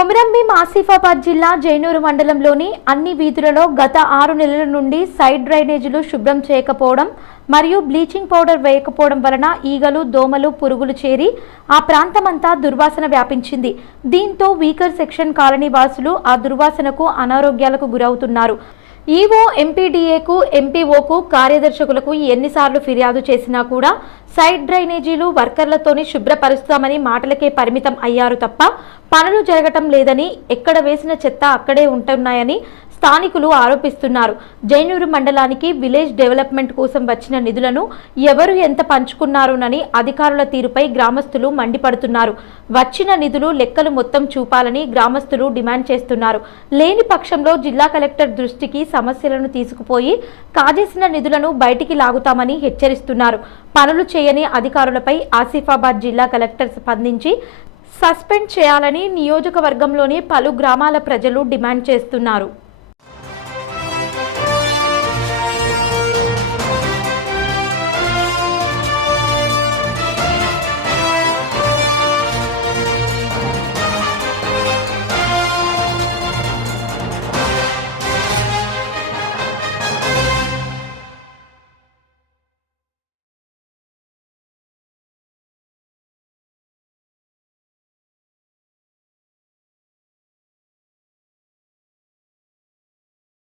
కొమరంభీం ఆసిఫాబాద్ జిల్లా జైనూరు మండలంలోని అన్ని వీధులలో గత 6 నెలల నుండి సైడ్ డ్రైనేజీలు శుభ్రం చేయకపోవడం మరియు బ్లీచింగ్ పౌడర్ వేయకపోవడం వలన ఈగలు, దోమలు, పురుగులు చేరి ఆ ప్రాంతమంతా దుర్వాసన వ్యాపించింది. దీంతో వీకర్ సెక్షన్ కాలనీ వాసులు ఆ దుర్వాసనకు అనారోగ్యాలకు గురవుతున్నారు. ఈవో, ఎంపీడీఏకు, ఎంపీఓకు, కార్యదర్శకులకు ఎన్నిసార్లు ఫిర్యాదు చేసినా కూడా సైడ్ డ్రైనేజీలు వర్కర్లతోని శుభ్రపరుస్తామని మాటలకే పరిమితం అయ్యారు తప్ప పనులు జరగటం లేదని, ఎక్కడ వేసిన చెత్త అక్కడే ఉంటున్నాయని స్థానికులు ఆరోపిస్తున్నారు. జైనూరు మండలానికి విలేజ్ డెవలప్మెంట్ కోసం వచ్చిన నిధులను ఎవరు ఎంత పంచుకున్నారోనని అధికారుల తీరుపై గ్రామస్తులు మండిపడుతున్నారు. వచ్చిన నిధులు లెక్కలు మొత్తం చూపాలని గ్రామస్తులు డిమాండ్ చేస్తున్నారు. లేని పక్షంలో జిల్లా కలెక్టర్ దృష్టికి సమస్యలను తీసుకుపోయి కాజేసిన నిధులను బయటికి లాగుతామని హెచ్చరిస్తున్నారు. పనులు చేయని అధికారులపై ఆసిఫాబాద్ జిల్లా కలెక్టర్ స్పందించి సస్పెండ్ చేయాలని నియోజకవర్గంలోని పలు గ్రామాల ప్రజలు డిమాండ్ చేస్తున్నారు.